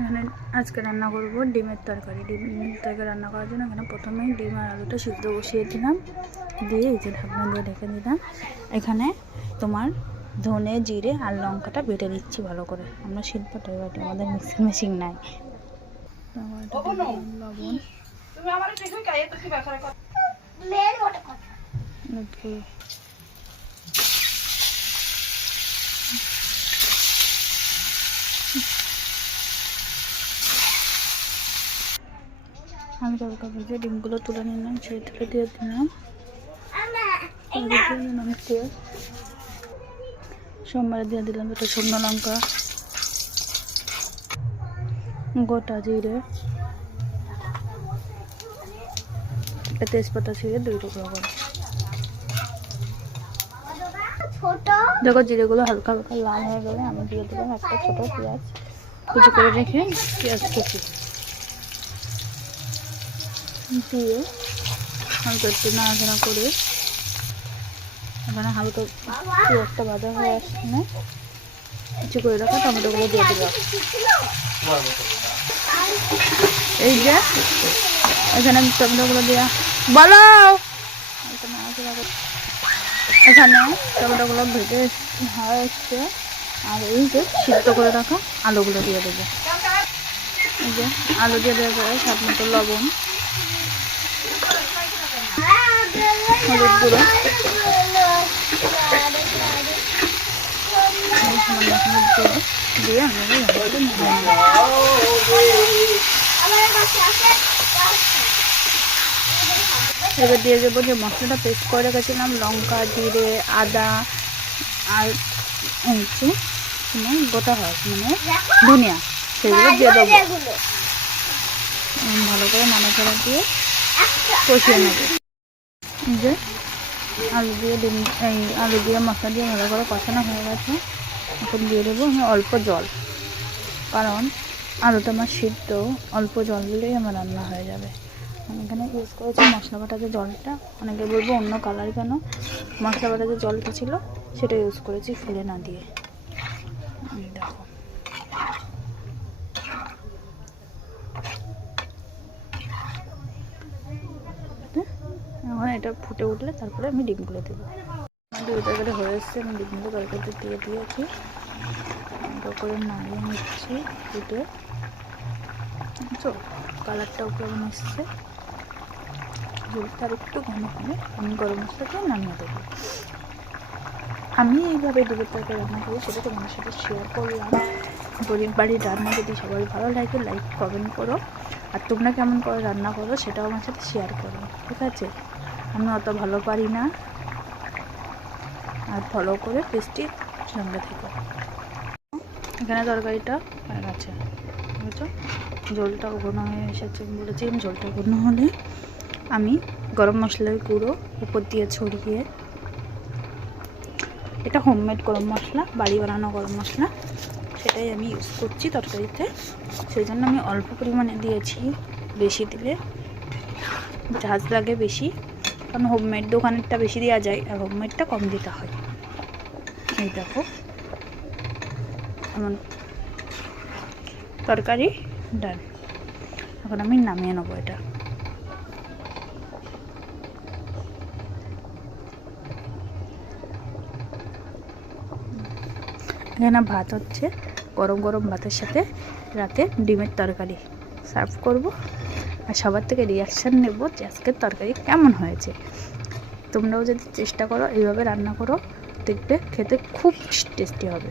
এখানে আজকে রান্না করব ডিমের তরকারি। ডিমের তরকারি রান্না করার জন্য এখানে প্রথমেই ডিম আর আলুটা সিদ্ধ বসিয়ে দিলাম। দিয়ে এই যে ঢাকনা দিয়ে ঢেকে দিলাম। এখানে তোমার ধনে জিরে আর লঙ্কাটা বেটে দিচ্ছি ভালো করে। আমরা শিল্পটাই বাটি আমাদের মিক্সিং মেশিন নাই। লবণ। আমি তরকা ভেজে ডিমগুলো তুলে নিলাম, সেই থেকে দিয়ে দিলাম। দিলাম তেল, সোমবারে দিয়ে দিলাম দুটো শুকনো লঙ্কা, গোটা জিরে, একটা তেজপাতা ছিঁড়ে দুই টুকরো করে। দেখো জিরেগুলো হালকা হালকা লাল হয়ে গেলে আমি দিয়ে দিলাম একটা ছোটো পেঁয়াজ। কুচি করে রেখে পেঁয়াজ কুচি দিয়ে হালকা একটু নাড়াচাড়া করে এখানে হালকা পেঁয়াজটা ভাজা হয়ে আসলে কিছু করে রাখা, টমেটোগুলো দিয়ে দিলাম। এই যে, এখানে টমেটোগুলো দেওয়া বলো! এখানে টমেটোগুলো ভেজে হয়ে এসছে আর এই যে সিদ্ধ করে রাখা আলুগুলো দিয়ে দেবো। এই যে আলু দিয়ে দেওয়া স্বাদ মতো লবণ হলুদ গুঁড়ো এই হলুদ গুঁড়ো দিয়ে। এবার দিয়ে দেবো যে মশলাটা পেস্ট করে রেখেছিলাম লঙ্কা জিরে আদা আর হচ্ছে মানে গোটা হয় মানে ধনিয়া সেগুলো দিয়ে দেবো। ভালো করে নাড়াচাড়া দিয়ে কষিয়ে নেব। যে আলু দিয়ে ডিম, এই আলু দিয়ে মশলা দিয়ে ভালো করে কষানো হয়ে গেছে। এখন দিয়ে দেবো অল্প জল। কারণ আলুটা আমার সিদ্ধ, অল্প জল দিলেই আমার রান্না হয়ে যাবে। আমি এখানে ইউজ করেছি মশলা বাটা যে জলটা। অনেকে বলব অন্য কালার কেন? মশলা বাটা যে জলটা ছিল, সেটা ইউজ করেছি ফেলে না দিয়ে। দেখো। এখন এটা ফুটে উঠলে তারপরে আমি ডিমগুলো দেবো। ওই তরকারি হয়ে এসছে, আমি ডিমগুলো তরকারিতে দিয়ে দিয়েছি। করে নাড়িয়ে নিচ্ছি, ফুটে। বুঝছ কালারটাও কেমন এসছে। আর একটু ঘন ঘন আমি গরম মশলা দিয়ে নামিয়ে দেবো। আমি এইভাবে দুপুর তরকারি রান্না করি, সেটা তোমার সাথে শেয়ার করলাম। গরিব বাড়ির রান্না যদি সবাই ভালো লাগে লাইক কমেন্ট করো। আর তোমরা কেমন করে রান্না করো, সেটাও আমার সাথে শেয়ার করো, ঠিক আছে? আমি অত ভালো পারি না। আর ফলো করে টেস্টি সঙ্গে থেকো। এখানে তরকারিটা হয়ে গেছে। বুঝছ? জলটা ঘন হয়ে এসেছে। আমি বলেছি জলটা ঘন হলে আমি গরম মশলার গুঁড়ো, উপর দিয়ে ছড়িয়ে, এটা হোমমেড গরম মশলা, বাড়ি বানানো গরম মশলা, সেটাই আমি ইউজ করছি তরকারিতে। সেই জন্য আমি অল্প পরিমাণে দিয়েছি। বেশি দিলে ঝাঁজ লাগে বেশি। কারণ হোমমেড দোকানেরটা বেশি দেওয়া যায় আর হোমমেডটা কম দিতে হয়। এই দেখো। এমন তরকারি, ডাল। এখন আমি নামিয়ে নেব এটা। এখানে ভাত হচ্ছে, গরম গরম ভাতের সাথে রাতে ডিমের তরকারি। সার্ভ করব। আর সবার থেকে রিয়াকশান নেব যে আজকের তরকারি কেমন হয়েছে। তোমরাও যদি চেষ্টা করো, এইভাবে রান্না করো, দেখবে খেতে খুব টেস্টি হবে।